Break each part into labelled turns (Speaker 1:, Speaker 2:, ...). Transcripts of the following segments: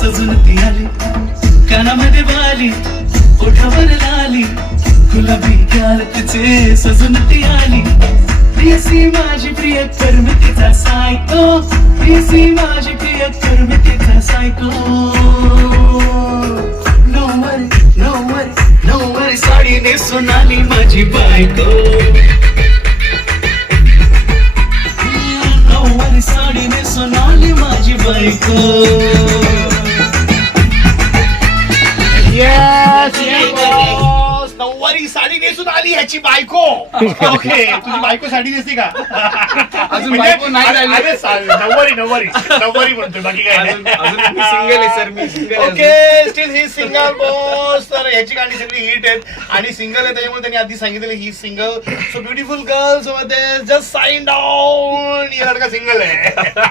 Speaker 1: सजून ती आली कानामध्ये बाली ओठावर लाली गुलाबी गाल तिचे सजून ती आली प्रियसी माझी प्रिय कर तिचा सायको प्रियसी माझी प्रिय कर तिचा सायको नऊवर नऊवर नऊवर साडी नेसून माझी बायको. नऊवारी साडीने नेसून माझी बायको.
Speaker 2: Yes, नऊवारी साडी नेसून आली ह्याची बायको. ओके तुझी बायको साडी नेसते का?
Speaker 3: अजून
Speaker 2: म्हणजे-
Speaker 3: बायको नाही राहिली.
Speaker 2: अरे सा- नऊवारी नऊवारी. नऊवारी म्हणतोय बाकी काय
Speaker 3: अजून
Speaker 2: नाही.
Speaker 3: अजून मी सिंगल आहे सर मी सिंगल
Speaker 2: ओके स्टील ही सिंगल बॉस तर ह्याची गाणी सगळी हिट आहेत. आणि सिंगल आहे त्याच्यामुळे त्यांनी आधी सांगितलेलं ही सिंगल सो ब्युटिफुल गर्ल्समध्ये जस्ट साइन डाउन ये लड़का सिंगल है
Speaker 3: क्या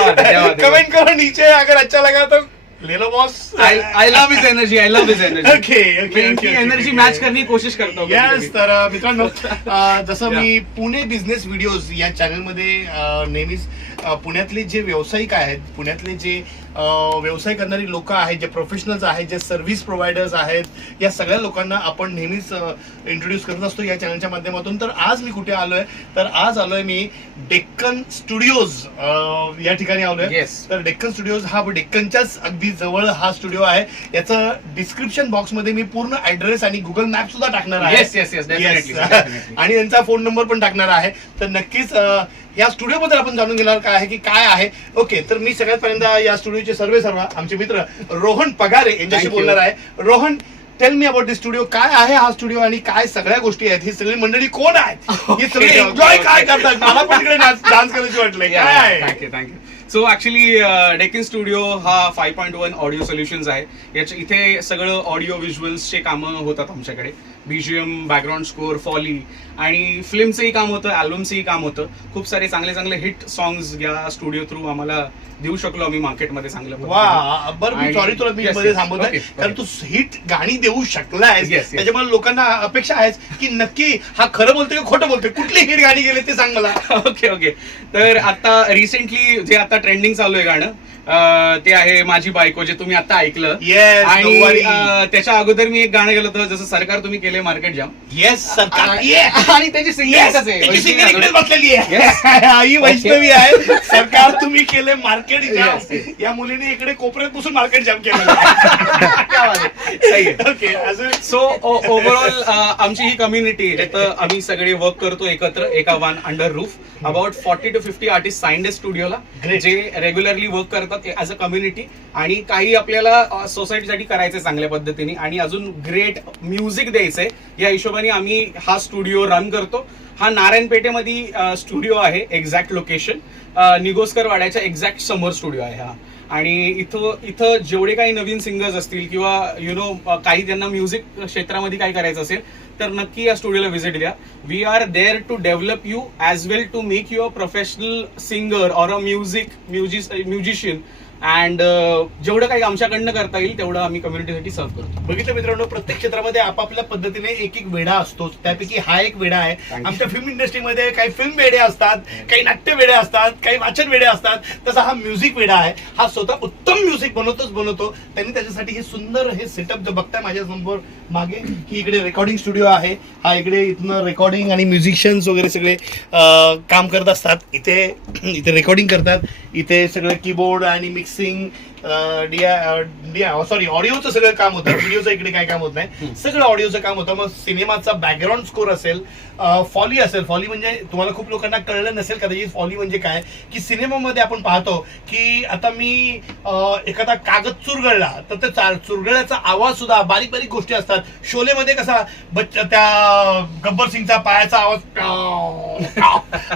Speaker 3: बात है, क्या बात है.
Speaker 2: कमेंट करो नीचे. अगर अच्छा लगा तो ले low boss
Speaker 3: I love his energy I love his energy
Speaker 2: okay okay
Speaker 3: इनकी एनर्जी मॅच करने की कोशिश करतो
Speaker 2: येस तर मित्रांनो जसं मी पुणे बिझनेस व्हिडिओज या चॅनलमध्ये अ, नेहमीच पुण्यातले जे व्यावसायिक आहेत पुण्यातले जे व्यवसाय करणारी लोक आहेत जे प्रोफेशनल्स आहेत जे सर्व्हिस प्रोव्हायडर्स आहेत या सगळ्या लोकांना आपण नेहमीच इंट्रोड्यूस करत असतो या चॅनलच्या माध्यमातून. तर आज मी कुठे आलोय? तर आज आलोय मी डेक्कन स्टुडिओज या ठिकाणी आलोय. तर डेक्कन स्टुडिओज हा डेक्कनच्याच अगदी जवळ हा स्टुडिओ आहे. याचं डिस्क्रिप्शन बॉक्समध्ये मी पूर्ण ऍड्रेस आणि गुगल मॅप सुद्धा टाकणार आहे. आणि यांचा फोन नंबर पण टाकणार आहे. तर नक्कीच या स्टुडिओ बद्दल आपण जाणून घेणार काय आहे की काय आहे. ओके तर मी सगळ्यात पहिल्यांदा या स्टुडिओचे सर्वे सर्व आमचे मित्र रोहन पगारे यांच्याशी. बोलणार आहे. Rohan tell me about this studio काय आहे हा स्टुडिओ आणि काय सगळ्या गोष्टी आहेत? ही सगळी मंडळी कोण आहेत? ही सगळी एन्जॉय काय. करतात? मला पण इकडे डान्स करायची वाटलंय. काय आहे?
Speaker 3: Thank you thank you so actually Deakin studio हा five point one audio solutions आहे. याच्या इथे सगळं ऑडिओ व्हिज्युअल्सचे कामं होतात आमच्याकडे. बीजीएम बॅकग्राऊंड स्कोअर फॉली आणि फिल्मचंही काम होतं अल्बमचंही काम होतं. खूप सारे चांगले चांगले हिट सॉंग्स या स्टुडिओ थ्रू आम्हाला देऊ शकलो आम्ही मार्केटमध्ये चांगलं
Speaker 2: वा बरं मी सॉरी तुला मी मध्ये
Speaker 3: Okay,
Speaker 2: कारण तू हिट गाणी देऊ
Speaker 3: yes.
Speaker 2: त्याच्यामुळे लोकांना अपेक्षा आहेच की नक्की हा खरं बोलतोय का खोटं बोलतोय? कुठली हिट गाणी गेले ते सांग मला.
Speaker 3: ओके ओके तर आता रिसेंटली जे आता ट्रेंडिंग चालू आहे गाणं ते आहे माझी बायको जे तुम्ही आता ऐकलं.
Speaker 2: Yes,
Speaker 3: आणि. अं, त्याच्या अगोदर मी एक गाणं गेलो होतं जसं सरकार तुम्ही केले मार्केट जाम.
Speaker 2: येस सरकार.
Speaker 3: आणि त्याची
Speaker 2: Yes,
Speaker 3: आहे
Speaker 2: त्याची इकडेच. बसलेली आहे. आई वैष्णवी आहे. सरकार तुम्ही केले मार्केट जाम.
Speaker 3: Yes.
Speaker 2: या मुलीने इकडे कोपऱ्यात बसून मार्केट जाम केलं ओके अजून?
Speaker 3: सो ओव्हरऑल आमची ही कम्युनिटी तर आम्ही सगळे वर्क करतो एकत्र एका one under roof about forty two fifty artist signed स्टुडिओला. जे रेग्युलरली वर्क करतात ऍज अ कम्युनिटी आणि काही आपल्याला सोसायटीसाठी करायचंय चांगल्या पद्धतीने. आणि अजून ग्रेट म्युझिक द्यायचंय. या हिशोबाने आम्ही हा स्टुडिओ रन करतो. हा नारायणपेठेमध्ये स्टुडिओ आहे एक्झॅक्ट लोकेशन निगोस्कर वाड्याच्या एक्झॅक्ट समोर स्टुडिओ आहे हा. आणि इथं इथं जेवढे काही नवीन सिंगर्स असतील किंवा यु नो काही त्यांना म्युझिक क्षेत्रामध्ये काय करायचं असेल तर नक्की या स्टुडिओला व्हिजिट द्या we are there to develop you as well to make your a professional singer or a music musician and जेवढं काही आमच्याकडनं करता येईल तेवढं आम्ही कम्युनिटीसाठी सर्व करतो.
Speaker 2: बघितलं मित्रांनो प्रत्येक क्षेत्रामध्ये आपापल्या पद्धतीने एक एक वेडा असतो त्यापैकी हा एक वेडा आहे. आमच्या फिल्म इंडस्ट्रीमध्ये काही फिल्म वेडे असतात काही नाट्य वेडे असतात काही वाचन वेडे असतात. तसा हा म्युझिक वेडा आहे. हा स्वतः उत्तम म्युझिक बनवतोच बनवतो. त्यांनी त्याच्यासाठी हे सुंदर हे सेटअप जो बघताय माझ्यासमोर मागे की इकडे रेकॉर्डिंग स्टुडिओ आहे. हा इकडे इथनं रेकॉर्डिंग आणि म्युझिशियन्स वगैरे सगळे काम करत असतात. इथे इथे रेकॉर्डिंग करतात. इथे सगळं कीबोर्ड आणि Sing. सॉरी ऑडिओचं सगळं काम होतं. व्हिडिओचं इकडे काय काम होत नाही. सगळं ऑडिओचं काम होतं. मग सिनेमाचा बॅकग्राऊंड स्कोर असेल फॉली असेल. फॉली म्हणजे तुम्हाला खूप लोकांना कळलं नसेल कदाचित फॉली म्हणजे काय? की सिनेमामध्ये आपण पाहतो की आता मी एखादा कागद चुरगळला तर त्या चा- चुरगळल्याचा आवाज सुद्धा बारीक बारीक गोष्टी असतात. शोलेमध्ये कसा बच्चा त्या गब्बर सिंगचा पायाचा आवाज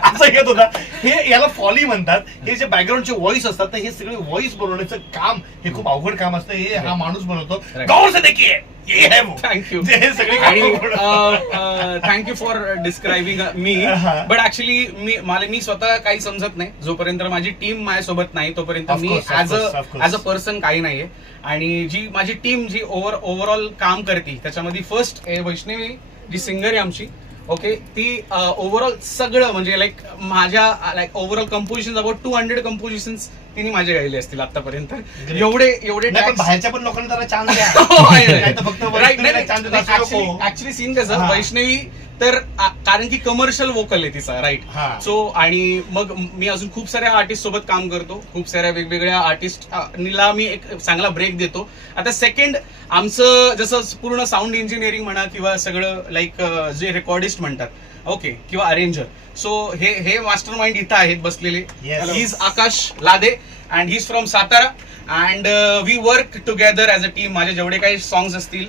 Speaker 2: असा येत होता. हे याला फॉली म्हणतात. हे जे बॅकग्राऊंडचे व्हॉइस असतात ना हे सगळे व्हॉइस बनवण्याचं काम हे खूप अवघड काम असतं हे हा माणूस बनवतो.
Speaker 3: Right.
Speaker 2: गौर से देखिए ये है वो.
Speaker 3: थँक्यू
Speaker 2: जे हे सगळे
Speaker 3: आणि
Speaker 2: कामं बनवतो.
Speaker 3: थँक्यू फॉर डिस्क्रायबिंग मी
Speaker 2: हा.
Speaker 3: बट ऍक्च्युली मी मला मी स्वतः काही समजत नाही. जोपर्यंत माझी टीम माझ्यासोबत नाही तोपर्यंत
Speaker 2: Of
Speaker 3: मी
Speaker 2: course, of
Speaker 3: as a
Speaker 2: course, of course.
Speaker 3: As a person काही नाहीये. आणि जी माझी टीम जी ओव्हर ओव्हरऑल काम करते त्याच्यामध्ये फर्स्ट वैष्णवी जी सिंगर आहे आमची ओके ती ओव्हरऑल सगळं म्हणजे लाईक माझ्या like overall composition about two hundred composition तिने माझे गायले असतील आतापर्यंत. एवढे एवढे
Speaker 2: नाही, पण
Speaker 3: tracks-
Speaker 2: बाहेरच्या पण लोकांना चान्स द्या. फक्त वैष्णवीला chance देत असू नको.
Speaker 3: actually scene कसं
Speaker 2: हा.
Speaker 3: वैष्णवी तर आ- कारण की कमर्शियल वोकल आहे तिचा राईट
Speaker 2: हा.
Speaker 3: सो आणि मग मी अजून खूप साऱ्या आर्टिस्ट सोबत काम करतो. खूप साऱ्या वेगवेगळ्या आर्टिस्ट ला मी एक चांगला ब्रेक देतो. आता सेकंड आमचं जसं पूर्ण साऊंड इंजिनिअरिंग म्हणा किंवा सगळं लाईक जे रेकॉर्डिस्ट म्हणतात ओके किंवा अरेंजर सो हे हे मास्टर माइंड इथं आहेत बसलेले. He is Akash Lade and he is from Satara. And we work together as a team माझे जेवढे काही सॉंग्स असतील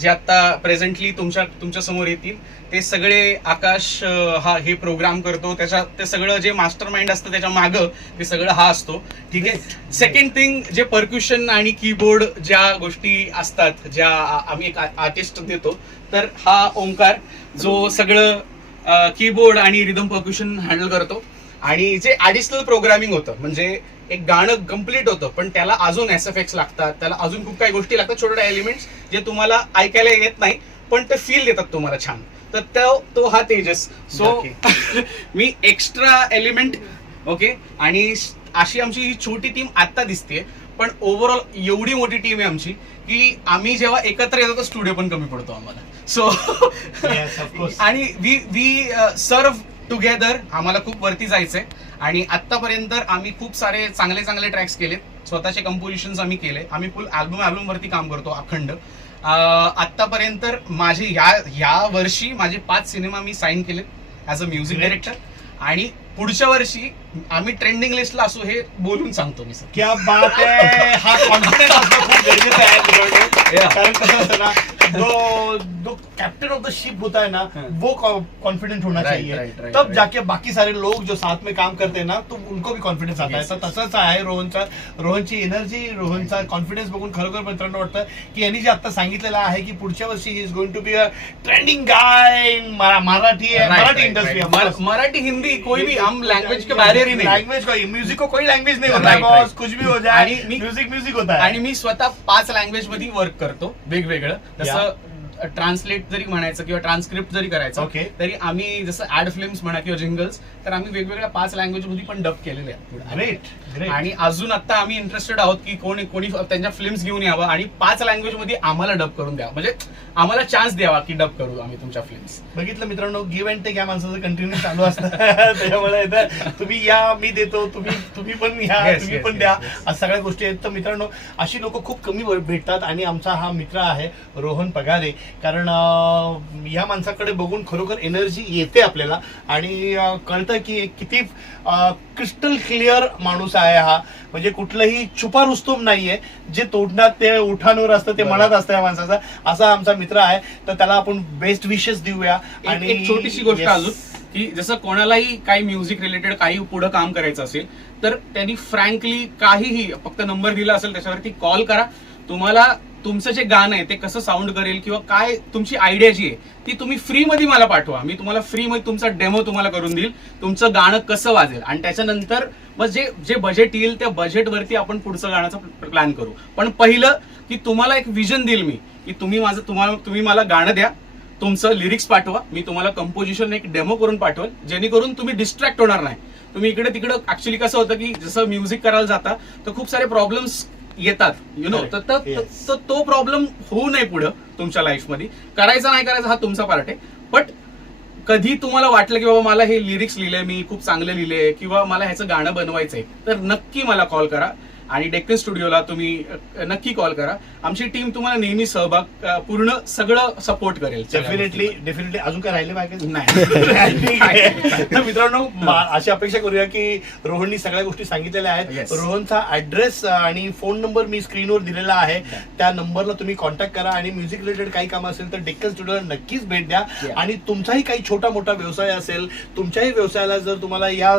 Speaker 3: जे आता प्रेझेंटली तुमच्या तुमच्यासमोर येतील ते सगळे आकाश अं, हा हे प्रोग्राम करतो. त्याच्या ते सगळं जे मास्टर माइंड असतं त्याच्या मागं ते सगळं हा असतो. ठीक आहे? सेकंड थिंग जे परक्युशन आणि कीबोर्ड ज्या गोष्टी असतात ज्या आम्ही एक आर्टिस्ट देतो तर हा ओंकार जो सगळं कीबोर्ड आणि रिदम परक्युशन हँडल करतो. आणि जे ऍडिशनल प्रोग्रामिंग होतं म्हणजे एक गाणं कंप्लीट होतं पण त्याला अजून एस एफ एक्स लागतात त्याला अजून खूप काही गोष्टी लागतात छोट्या एलिमेंट्स जे तुम्हाला ऐकायला येत नाही पण ते फील देतात तुम्हाला छान. तर तो तो हा तेजस. सो मी एक्स्ट्रा एलिमेंट ओके आणि अशी आमची ही छोटी टीम आता दिसते पण ओव्हरऑल एवढी मोठी टीम आहे आमची की आम्ही जेव्हा एकत्र येतो तर स्टुडिओ पण कमी पडतो आम्हाला. सो. आणि वी वी सर्व टुगेदर आम्हाला खूप वरती जायचंय. आणि आतापर्यंत आम्ही खूप सारे चांगले चांगले ट्रॅक्स केलेत. स्वतःचे कंपोजिशन आम्ही केले. आम्ही फुल अल्बम अल्बम वरती काम करतो अखंड. अं, आतापर्यंत माझे या या वर्षी माझे पाच सिनेमा मी साईन केले ऍज अ म्युझिक. डायरेक्टर आणि पुढच्या वर्षी आम्ही ट्रेंडिंग लिस्टला असू हे बोलून सांगतो मी सर
Speaker 2: क्या बात आहे हा कॉन्फिडन्स असणं खूप गरजेचं आहे.
Speaker 3: Yeah.
Speaker 2: कारण कसं असतं ना जो जो कैप्टन ऑफ द शिप होता है ना. वो कॉन्फिडेंट होना
Speaker 3: Right,
Speaker 2: चाहिए
Speaker 3: right,
Speaker 2: तब
Speaker 3: right.
Speaker 2: जाके बाकी सारे लोग जो साथ में काम करते हैं ना तो उनको भी कॉन्फिडन्स आता है
Speaker 3: Yes,
Speaker 2: तर तसंच आहे रोहनचा रोहनची एनर्जी रोहनचा कॉन्फिडन्स बघून खरोखर मित्रांनो वाटतं की यांनी जे आता सांगितलेलं आहे की पुढच्या वर्षी he is going to be a trending guy Marathi
Speaker 3: Right,
Speaker 2: Marathi
Speaker 3: right,
Speaker 2: industry
Speaker 3: right. Marathi Hindi कोई भी हम लैंग्वेज के बैरियर ही नहीं.
Speaker 2: लैंग्वेज को म्यूजिक को कोई लैंग्वेज नहीं होता. है. बॉस कुछ भी हो जाए
Speaker 3: आणि मी-
Speaker 2: म्युझिक म्युझिक होता है
Speaker 3: आणि मी स्वतः पाच लँग्वेजमध्ये वर्क करतो वेगवेगळं. जसं ट्रान्सलेट जरी म्हणायचं किंवा ट्रान्सक्रिप्ट जरी करायचं
Speaker 2: Okay.
Speaker 3: तरी आम्ही जसं ऍड फिल्म्स म्हणा किंवा जिंगल्स तर आम्ही वेगवेगळ्या पाच लँग्वेजमध्ये पण डब केलेले आहेत
Speaker 2: ग्रेट ग्रेट
Speaker 3: आणि अजून आता आम्ही इंटरेस्टेड आहोत की कोणी कोणी त्यांच्या फिल्म्स घेऊन यावं आणि पाच लँग्वेजमध्ये आम्हाला डब करून द्यावं. म्हणजे आम्हाला चान्स द्यावा की डब करू आम्ही तुमच्या फिल्म्स
Speaker 2: बघितलं मित्रांनो गिव्ह अँड टेक या माणसाचं कंटिन्यू चालू असतं. त्याच्यामुळे इथं तुम्ही या मी देतो तुम्ही तुम्ही पण या
Speaker 3: Yes,
Speaker 2: तुम्ही
Speaker 3: yes,
Speaker 2: पण
Speaker 3: yes,
Speaker 2: द्या.
Speaker 3: yes.
Speaker 2: अशा सगळ्या गोष्टी आहेत. तर मित्रांनो अशी लोक खूप कमी भेटतात आणि आमचा हा मित्र आहे रोहन पगारे. कारण अं, या माणसाकडे बघून खरोखर एनर्जी येते आपल्याला. आणि कळतं की किती क्रिस्टल क्लिअर माणूस आहे हा. म्हणजे कुठलंही छुपा रुस्तुम नाहीये. जे तोडण्यात ते उठाणवर असतं ते. मनात असतं या माणसाचा. असा आमचा मित्र आहे. तर त्याला आपण बेस्ट विशेस देऊया.
Speaker 3: एक छोटीशी गोष्ट. अजून की जसं कोणालाही काही म्युझिक रिलेटेड काही पुढे काम करायचं असेल तर त्यांनी फ्रँकली काहीही फक्त नंबर दिला असेल त्याच्यावरती कॉल करा. तुम्हाला तुमचं जे गाणं आहे ते कसं साऊंड करेल किंवा काय तुमची आयडिया जी आहे ती तुम्ही फ्रीमध्ये मला पाठवा. मी तुम्हाला फ्रीमध्ये तुमचा डेमो तुम्हाला करून देईल. तुमचं गाणं कसं वाजेल? आणि त्याच्यानंतर मग जे जे बजेट येईल त्या बजेटवरती आपण पुढचं गाण्याचा प्लॅन करू. पण पहिलं की तुम्हाला एक विजन देईल मी की तुम्ही माझं तुम्हाला तुम्ही मला गाणं द्या तुमचं लिरिक्स पाठवा मी तुम्हाला कंपोजिशन एक डेमो करून पाठवेल जेणेकरून तुम्ही डिस्ट्रॅक्ट होणार नाही. तुम्ही इकडे तिकडे ऍक्च्युली कसं होतं की जसं म्युझिक करायला जाता तर खूप सारे प्रॉब्लेम्स येतात यु नो तर तो प्रॉब्लेम होऊ नये पुढं तुमच्या लाईफमध्ये करायचा नाही करायचा हा तुमचा पार्ट आहे. बट कधी तुम्हाला वाटलं की बाबा मला हे लिरिक्स लिहिले मी खूप चांगले लिहिले किंवा मला ह्याचं गाणं बनवायचंय तर नक्की मला कॉल करा. आणि डेक्कन स्टुडिओला तुम्ही नक्की कॉल करा. आमची टीम तुम्हाला नेहमी सहभाग पूर्ण सगळं सपोर्ट करेल.
Speaker 2: डेफिनेटली. डेफिनेटली अजून काय राहिले बाकी
Speaker 3: नाही.
Speaker 2: तर मित्रांनो अशी अपेक्षा करूया की रोहननी सगळ्या गोष्टी सांगितलेल्या आहेत. रोहनचा ऍड्रेस आणि फोन नंबर मी स्क्रीनवर दिलेला आहे. त्या नंबरला तुम्ही कॉन्टॅक्ट करा आणि म्युझिक रिलेटेड काही काम असेल तर डेक्कन स्टुडिओला नक्कीच भेट द्या. आणि तुमचाही काही छोटा मोठा व्यवसाय असेल तुमच्याही व्यवसायाला जर तुम्हाला या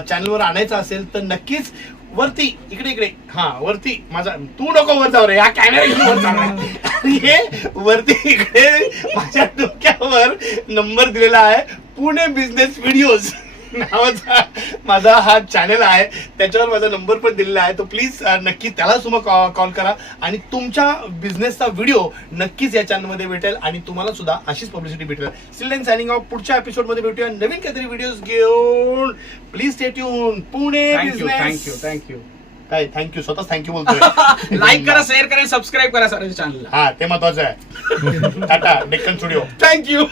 Speaker 2: चॅनलवर आणायचं असेल तर नक्कीच वरती इकडे इकडे. हा वरती. माझा तू नको वर जाऊ रे. या कॅमेरा वर हे वरती इकडे माझ्या डोक्यावर नंबर दिलेला आहे. पुणे बिझनेस व्हिडिओज नावाचा माझा हा चॅनल आहे. त्याच्यावर माझा नंबर पण दिलेला आहे. तो प्लीज नक्की त्याला सुद्धा कॉल करा. आणि तुमच्या बिझनेसचा व्हिडिओ नक्कीच या चॅनलमध्ये भेटेल आणि तुम्हाला सुद्धा अशीच पब्लिसिटी भेटेल. स्टिल सायनिंग ऑफ पुढच्या एपिसोडमध्ये भेटूया. नवीन काहीतरी व्हिडिओ घेऊन. प्लीज स्टेट येऊन Pune
Speaker 3: thank you
Speaker 2: business
Speaker 3: thank you thank you
Speaker 2: काय थँक्यू स्वतःच थँक्यू बोलतोय.
Speaker 3: लाईक करा शेअर करा सबस्क्राईब करा सर चॅनलला
Speaker 2: हा ते महत्वाचं आहे. Tata Deccan studio
Speaker 3: thank you